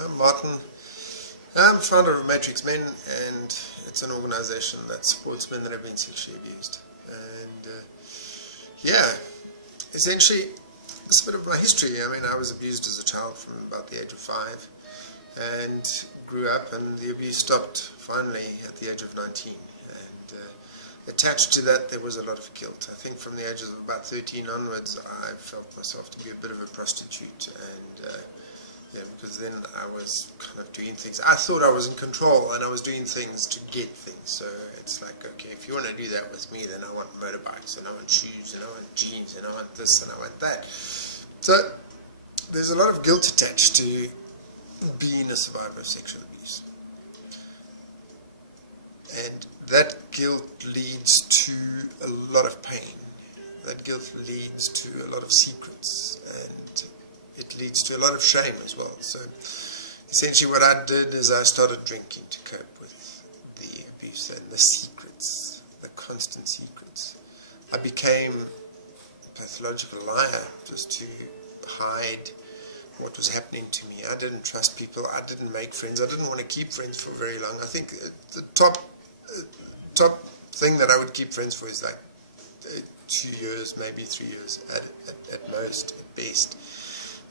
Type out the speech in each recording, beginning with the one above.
I'm Martin. I'm founder of Matrix Men, and it's an organization that supports men that have been sexually abused. And yeah, essentially, it's a bit of my history. I mean, I was abused as a child from about the age of 5 and grew up, and the abuse stopped finally at the age of 19. And attached to that, there was a lot of guilt. I think from the ages of about 13 onwards, I felt myself to be a bit of a prostitute, and yeah, because then I was kind of doing things. I thought I was in control, and I was doing things to get things. So it's like, okay, if you want to do that with me, then I want motorbikes, and I want shoes, and I want jeans, and I want this, and I want that. So there's a lot of guilt attached to being a survivor of sexual abuse. And that guilt leads to a lot of pain. That guilt leads to a lot of secrets, and it leads to a lot of shame as well. So essentially what I did is I started drinking to cope with the abuse and the secrets, the constant secrets. I became a pathological liar just to hide what was happening to me. I didn't trust people. I didn't make friends. I didn't want to keep friends for very long. I think the top thing that I would keep friends for is like 2 years, maybe 3 years at most, at best.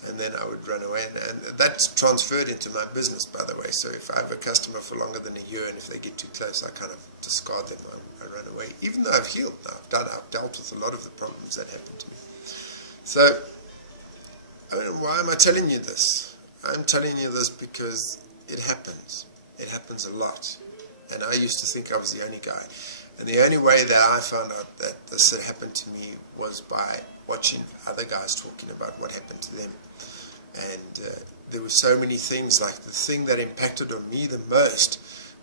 And then I would run away, and that's transferred into my business, by the way. So if I have a customer for longer than a year, and if they get too close, I kind of discard them. I run away, even though I've healed now. I've dealt with a lot of the problems that happened to me. So, I mean, why am I telling you this? I'm telling you this because it happens. It happens a lot. And I used to think I was the only guy. And the only way that I found out that this had happened to me was by watching other guys talking about what happened to them. And there were so many things. Like the thing that impacted on me the most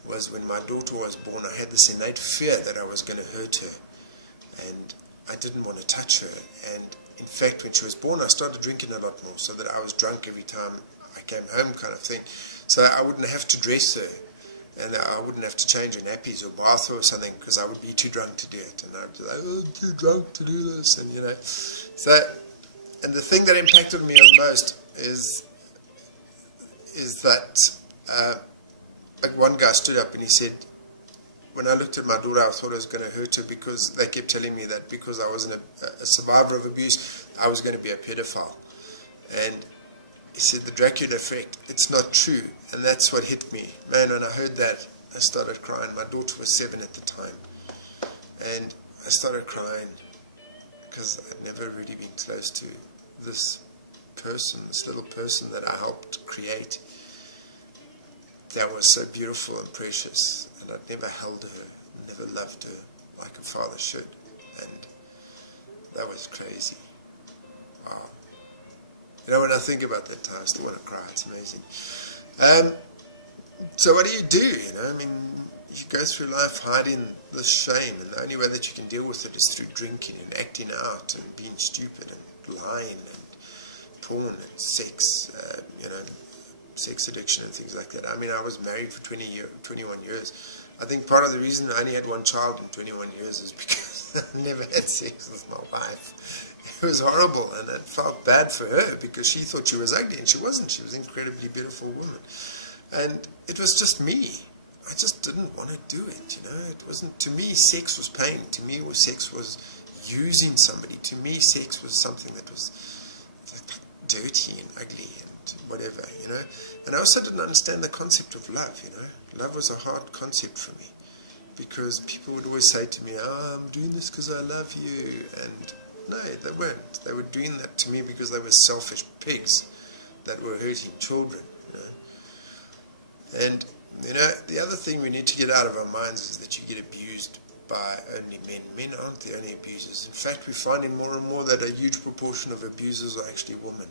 was when my daughter was born. I had this innate fear that I was going to hurt her, and I didn't want to touch her. And in fact, when she was born, I started drinking a lot more, so that I was drunk every time I came home, kind of thing. So I wouldn't have to dress her, and I wouldn't have to change her nappies or bath her or something, because I would be too drunk to do it. And I'd be like, oh, I'm too drunk to do this, and you know. So, and the thing that impacted me the most is that like one guy stood up and he said, when I looked at my daughter, I thought I was going to hurt her, because they kept telling me that because I wasn't a survivor of abuse, I was going to be a pedophile. And he said, the Dracula effect, it's not true. And that's what hit me. Man, when I heard that, I started crying. My daughter was 7 at the time. And I started crying because I'd never really been close to this person, this little person that I helped create, that was so beautiful and precious. And I'd never held her, never loved her like a father should. And that was crazy. Wow. You know, when I think about that time, I still want to cry. It's amazing. So what do? You know, I mean, you go through life hiding this shame, and the only way that you can deal with it is through drinking and acting out and being stupid and lying and porn and sex, you know, sex addiction and things like that. I mean, I was married for 21 years. I think part of the reason I only had one child in 21 years is because I never had sex with my wife. It was horrible, and I felt bad for her because she thought she was ugly, and she wasn't. She was an incredibly beautiful woman. And it was just me. I just didn't want to do it, you know. It wasn't, to me, sex was pain. To me, sex was using somebody. To me, sex was something that was dirty and ugly and whatever, you know. And I also didn't understand the concept of love, you know. Love was a hard concept for me, because people would always say to me, oh, I'm doing this because I love you. And no, they weren't. They were doing that to me because they were selfish pigs that were hurting children, you know. And, you know, the other thing we need to get out of our minds is that you get abused by only men. Men aren't the only abusers. In fact, we're finding more and more that a huge proportion of abusers are actually women.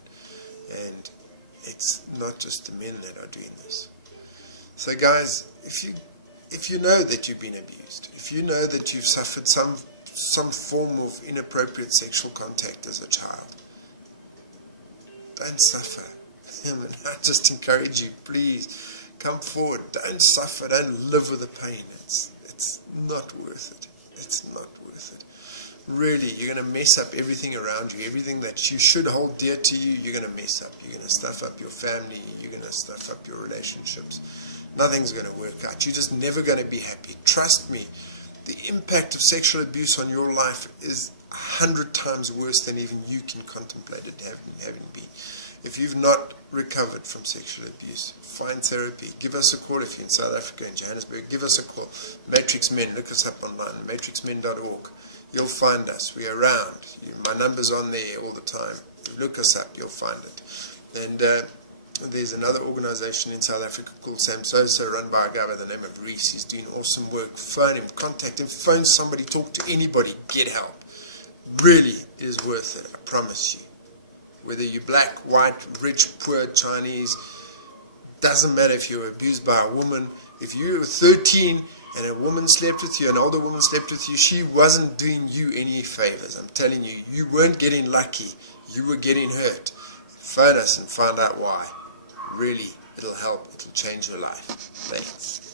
And it's not just the men that are doing this. So guys, if you know that you've been abused, if you know that you've suffered some form of inappropriate sexual contact as a child, don't suffer. I just encourage you, please, come forward. Don't suffer. Don't live with the pain. It's not worth it. It's not worth it. really, you're going to mess up everything around you. Everything that you should hold dear to you, you're going to mess up. You're going to stuff up your family. You're going to stuff up your relationships. Nothing's going to work out. You're just never going to be happy. Trust me, the impact of sexual abuse on your life is 100 times worse than even you can contemplate it having been. If you've not recovered from sexual abuse, find therapy. Give us a call if you're in South Africa, in Johannesburg. Give us a call. Matrix Men, look us up online, matrixmen.org. You'll find us. We're around. My number's on there all the time. Look us up, you'll find it. And there's another organization in South Africa called Samsosa, run by a guy by the name of Reese. He's doing awesome work. Phone him, contact him, phone somebody, talk to anybody, get help. Really, it is worth it, I promise you. Whether you're black, white, rich, poor, Chinese, doesn't matter if you're abused by a woman. If you were 13 and a woman slept with you, an older woman slept with you, she wasn't doing you any favors. I'm telling you, you weren't getting lucky. You were getting hurt. Phone us and find out why. Really, it'll help. It'll change your life. Thanks.